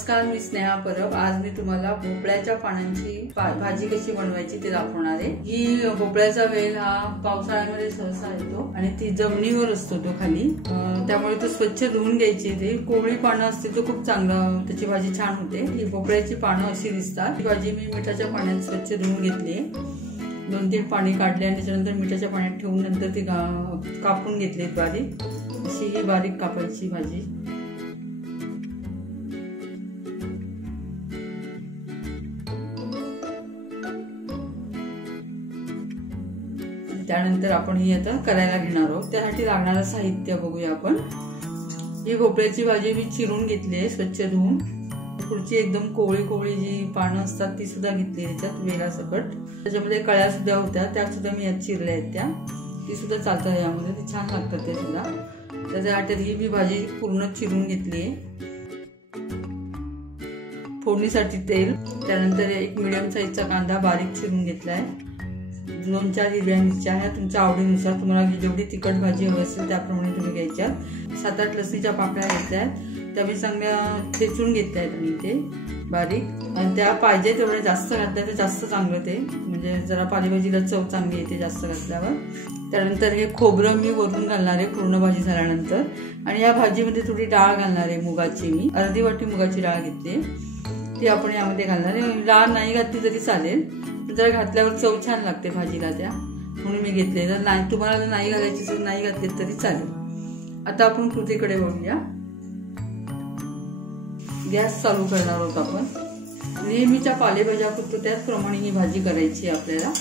नमस्कार, मी स्नेहा परब। आज मी तुम्हाला भोपळ्याच्या पानांची भाजी कशी बनवायची ते दाखवणार आहे। ही भोपळ्याचा वेल हा पावसाळ्यामध्ये सहसा येतो आणि ती जमिनीवर असतो तो खाली, त्यामुळे तो स्वच्छ धुवून घ्यायची। ते कोवळी पानं असते तो खूप चांगला त्याची भाजी छान होते। ही भोपळ्याची पानं अशी दिसतात। ही भाजी मी मिठाच्या पाण्यात स्वच्छ धुवून घेतली, 2-3 पाणी काढले आणि त्याच्यानंतर मिठाच्या पाण्यात ठेवून नंतर ती कापून घेतली बारीक। अशी ही बारीक कापायची भाजी। त्यानंतर आपण ही आता करायला घेणार आहोत। त्यासाठी लागणारं साहित्य बघूया आपण। ही भोपळ्याची भाजी मी चिरून घेतली आहे स्वच्छ धुवून। पुढची एकदम कोवळी जी पानं असतात ती सुद्धा घेतली त्याच्यात वेलासकट। त्याच्यामध्ये कळ्या सुद्धा होत्या, त्या सुद्धा मी यात चिरल्या आहेत। ती सुद्धा चालतात यामध्ये, ती छान लागतात ते सुद्धा। त्याच्यासाठी ही मी भाजी पूर्ण चिरून घेतली आहे। फोडणीसाठी तेल, त्यानंतर एक मीडियम साईजचा कांदा बारीक चिरून घेतलाय, 2-4 हिरव्या मिरच्या ह्या तुमच्या आवडीनुसार, तुम्हाला जेवढी तिखट भाजी हवी असेल त्याप्रमाणे तुम्ही घ्यायच्या। 7-8 लसणीच्या पाकळ्या घेतल्या, त्या मी चांगल्या ठेचून घेतल्या आहेत मी ते बारीक, आणि त्या पाहिजे तेवढ्या जास्त घातल्या तर जास्त चांगलं ते, म्हणजे जरा पालेभाजीला चव चांगली येते जास्त घातल्यावर। त्यानंतर हे खोबरं मी वरून घालणार आहे पूर्ण भाजी झाल्यानंतर, आणि या भाजीमध्ये थोडी डाळ घालणार आहे मुगाची। मी अर्धी वाटी मुगाची डाळ घेतली, ती आपण यामध्ये घालणार आहे। डाळ नाही घातली तरी चालेल, जरा घातल्यावर चव छान लागते भाजीला त्या, म्हणून मी घेतले। जर नाही तुम्हाला जर नाही घालायची तर नाही घातली तरी चालेल। आता आपण कृतीकडे वळूया। गॅस चालू करणार आहोत आपण। नेहमीच्या पालेभाज्या करतो त्याचप्रमाणे ही भाजी करायची आपल्याला,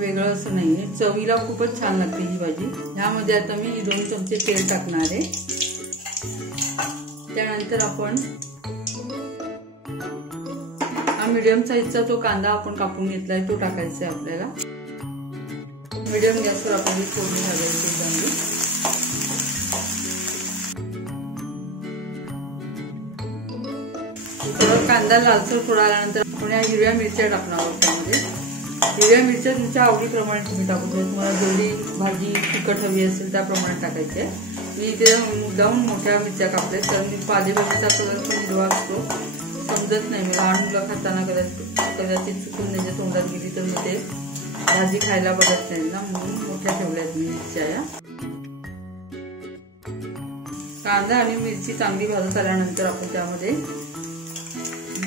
वेगळं असं नाहीये। चवीला खूपच छान लागते ही भाजी। ह्यामध्ये आता मी 2 चमचे तेल टाकणार आहे। त्यानंतर आपण मीडियम साईजचा तो कांदा आपण कापून घेतलाय तो टाकायचा आहे आपल्याला। मीडियम गॅसवर आपण फोडणी घालायची चांगली। कांदा लालसर थोडा आल्यानंतर आपण या हिरव्या मिरच्या टाकणार आहोत त्यामध्ये। हिरव्या मिरच्या तुमच्या आवडीप्रमाणे तुम्ही टाकू शकता, तुम्हाला जेवढी भाजी तिखट हवी असेल त्याप्रमाणे टाकायचे। मी इथे मुद्दामून मोठ्या मिरच्या कापल्यात, कारण पालेभाजीचा कलर पण हिरवा असतो, समजत नाही। लहान मुलं खाताना कदाचित चुकून त्याच्या तोंडात गेली तर मग ते भाजी खायला बघत नाही ना, म्हणून मोठ्या ठेवल्यात मी मिरच्या या। कांदा आणि मिरची चांगली भाजत आल्यानंतर आपण त्यामध्ये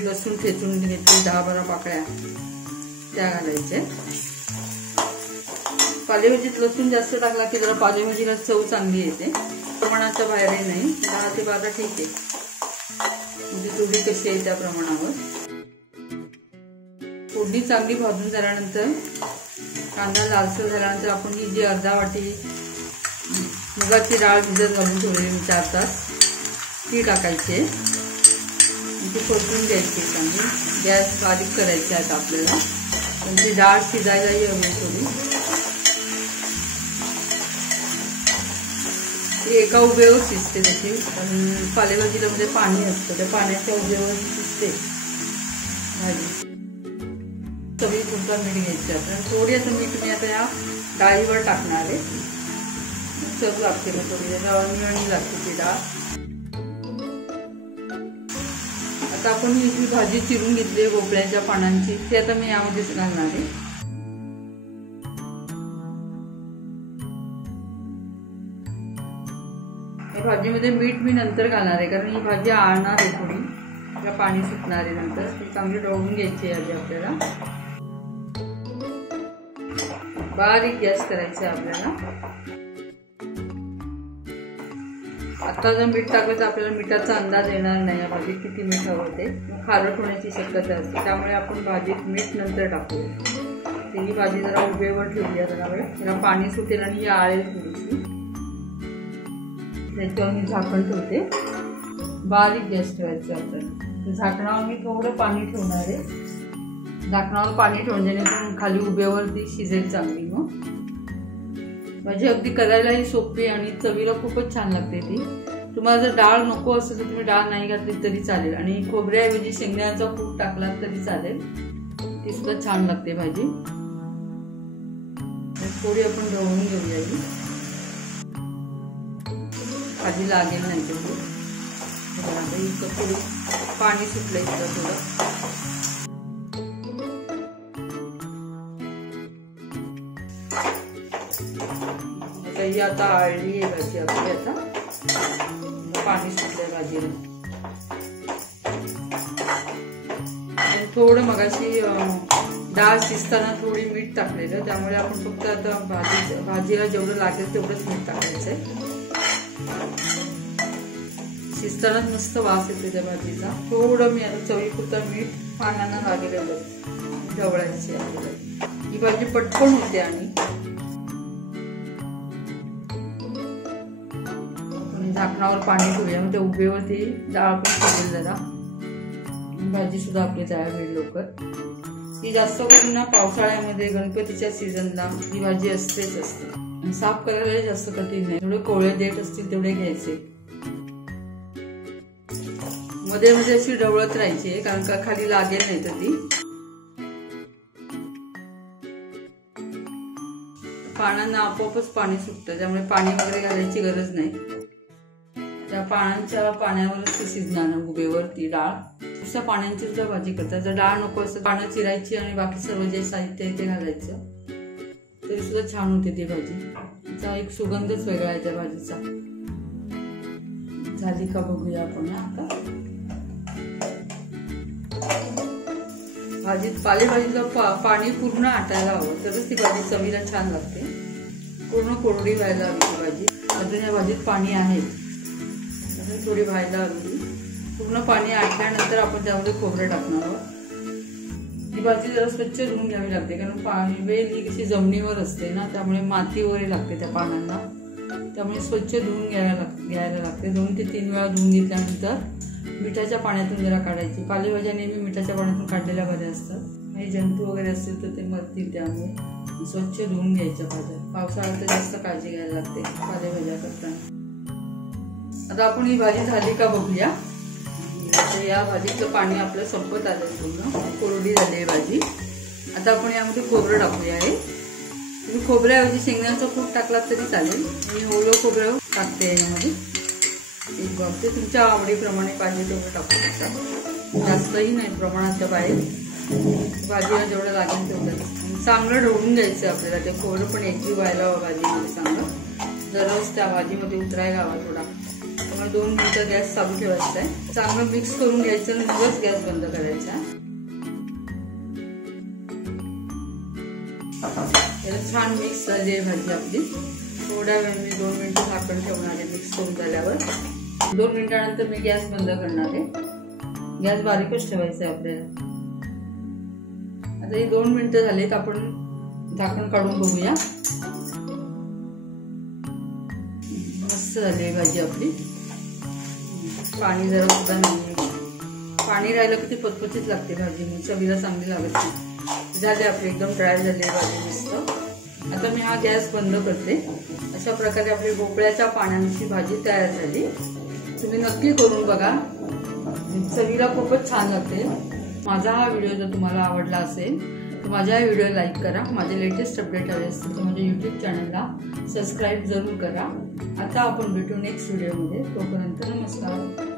लसूण ठेचून घेतले 10-12 पाकळ्या त्या घालायचे। पालेभाजीत लसूण जास्त टाकला की जरा पालेभाजीला चव चांगली येते, प्रमाणाच्या बाहेरही नाही। 10 ते 12 ठीक आहे, म्हणजे थोडी कशी आहे त्या प्रमाणावर। फोडणी चांगली भाजून झाल्यानंतर, कांदा लालसर झाल्यानंतर आपण ही जी अर्धा वाटी मुगाची डाळ भिजत घालून ठेवलेली 4 तास ती टाकायची, ती परतून घ्यायची चांगली। गॅस बारीक करायची आता आपल्याला, पण ती डाळ शिजायलाही हवी थोडी। ती एका उभेवर शिजते त्याची, पण पालेभाजीला मध्ये पाणी असतं, त्या पाण्याच्या उभेवर शिजते भाजी। चवीपुरता मीठ घ्यायचं आपण, थोडी असं मीठ मी आता या डाळीवर टाकणार आहे, चव लागते ना थोडी, अळणी लागते ती डाळ। आता आपण ही जी भाजी चिरून घेतली भोपळ्याच्या पानांची ती आता मी यामध्येच घालणार आहे। या भाजीमध्ये मीठ मी नंतर घालणार आहे, कारण ही भाजी आळणार आहे थोडी, तिला पाणी सुटणार आहे नंतर। ती चांगली ढवळून घ्यायची आहे आधी आपल्याला। बारीक गॅस करायचा आहे आपल्याला। आता जर मीठ टाकलं तर आपल्याला मिठाचा अंदाज येणार नाही या भाजीत किती मीठ हवं ते, खारट होण्याची शक्यता असते, त्यामुळे आपण भाजीत मीठ नंतर टाकूया। ही भाजी जरा उभेवर ठेवूया जरा वेळ, त्याला पाणी सुटेल आणि ही आळेल थोडीशी। त्याच्यावर मी झाकण ठेवते, बारीक गॅस ठेवायचा आपल्याला। झाकणावर मी थोडं पाणी ठेवणार आहे, झाकणावर पाणी ठेवून जेणेकरून खाली उभेवर ती शिजेल चांगली। मग भाजी अगदी करायलाही सोपी आणि चवीला खूपच छान लागते ती। तुम्हाला जर डाळ नको असेल तर तुम्ही डाळ नाही घातली तरी चालेल, आणि खोबऱ्याऐवजी शेंगदाण्याचा कूट टाकला तरी चालेल, ती सुद्धा छान लागते भाजी। थोडी आपण ढवळून घेऊया, भाजी लागेल नाही तेवढी। थोडं पाणी सुटलंय थोडं. ही आता आळली आहे भाजी आपली. आता पाणी सुटलंय भाजीला. थोडं मगाशी डाळ शिजताना थोडी मीठ टाकलेलं, त्यामुळे आपण फक्त आता भाजीला जेवढं लागेल तेवढंच मीठ टाकायचंय. शिजतानाच मस्त वास येतो त्या भाजीचा. थोडं मी आता चवीपुरतं मीठ पानांना लागेल ढवळायची आपल्याला. ही भाजी पटकन होते. आणि झाकणावर पाणी ठेवूया, म्हणजे उभेवरती डाळ पण शिजेल जरा. भाजी सुद्धा आपली तयार होईल लवकर. ही जास्त करून ना पावसाळ्यामध्ये गणपतीच्या सीझनला ही भाजी असतेच असते. साफ करायला जास्त कठीण नाही. थोडे कोवळे देठ असतील तेवढे घ्यायचे. मध्ये मध्ये अशी ढवळत राहायची, कारण का खाली लागेल नाही तर ती. पानांना आपोआपच पाणी सुटतं, त्यामुळे पाणी वगैरे घालायची गरज नाही. त्या पानांच्या पाण्यावरच ती शिजणार उभेवर ती डाळ. नुसत्या पाण्याची सुद्धा भाजी करतात. जर डाळ नको असं पानं चिरायची आणि बाकी सर्व जे साहित्य आहे ते घालायचं, तरी सुद्धा छान होते ती भाजी. तिचा एक सुगंधच वेगळा आहे त्या भाजीचा. झाली का बघूया आपण आता. भाजीत पालेभाजीला पाणी पूर्ण आटायला हवं, तरच ती भाजी चवीला छान लागते. पूर्ण कोरडी व्हायला हवी ती भाजी. अजून या भाजीत पाणी आहे, अजून थोडी व्हायला हवी. पूर्ण पाणी आटल्यानंतर आपण त्यामध्ये खोबरं टाकणार आहोत. ही भाजी जरा स्वच्छ धुवून घ्यावी लागते, कारण वेल ही कशी जमिनीवर असते ना, त्यामुळे माती वगैरे लागते त्या पानांना. त्यामुळे स्वच्छ धुवून घ्यायला लागते. 2 ते 3 वेळा धुवून घेतल्यानंतर मिठाच्या पाण्यातून जरा काढायची. पालेभाज्या नेहमी मिठाच्या पाण्यातून काढलेल्या भाज्या असतात. काही जंतू वगैरे असतील तर ते मरतील, त्यामुळे स्वच्छ धुवून घ्यायच्या भाज्या. पावसाळ्यात तर जास्त काळजी घ्यायला लागते पालेभाज्या करताना. आता आपण ही भाजी झाली का बघूया. या भाजीचं पाणी आपलं संपत आलं, पूर्ण कोरडी झाली आहे भाजी. आता आपण यामध्ये खोबरं टाकूया. तुम्ही खोबऱ्याऐवजी शेंगदाण्याचा कूट टाकलात तरी चालेल. मी ओलं खोबरं टाकते यामध्ये. एक बघते, तुमच्या आवडीप्रमाणे पाहिजे तेवढं टाकू शकता, जास्तही नाही प्रमाणाच्या बाहेर. भाजीला जेवढं लागेल तेवढं चांगलं ढवळून घ्यायचं आपल्याला. ते खोबरं पण एकजीव व्हायला हवं भाजीमध्ये चांगलं. जराच त्या भाजीमध्ये उतरायला हवा थोडा. त्यामुळे 2 मिनिटं गॅस चालू ठेवायचा आहे. चांगलं मिक्स करून घ्यायचं आणि मगच गॅस बंद करायचा. छान मिक्स झाली आहे भाजी आपली. थोड्या वेळ मी 2 मिनिटं झाकण ठेवणार आहे. मिक्स करून झाल्यावर 2 मिनिटानंतर मी गॅस बंद करणार आहे. गॅस बारीकच ठेवायचा आहे आपल्याला. आता हे 2 मिनिटं झालेत. आपण झाकण काढून बघूया. मस्त झाली आहे भाजी आपली. पाणी जरा सुद्धा नाही. पाणी राहिलं की ती पचपचीत लागते भाजी, मग चवीला चांगली लागत नाही. झाली आपली एकदम ड्राय झाली भाजी मस्त. आता मी हा गॅस बंद करते. अशा प्रकारे आपली भोपळ्याच्या पानांची भाजी तयार झाली. तुम्ही नक्की करून बघा, चवीला खूपच छान लागते. माझा हा व्हिडिओ जर तुम्हाला आवडला असेल तर माझ्या या व्हिडिओला लाईक करा. माझे लेटेस्ट अपडेट हवे असतील तर माझ्या यूट्यूब चॅनलला सबस्क्राईब जरूर करा. आता आपण भेटू नेक्स्ट व्हिडिओमध्ये. तोपर्यंत नमस्कार.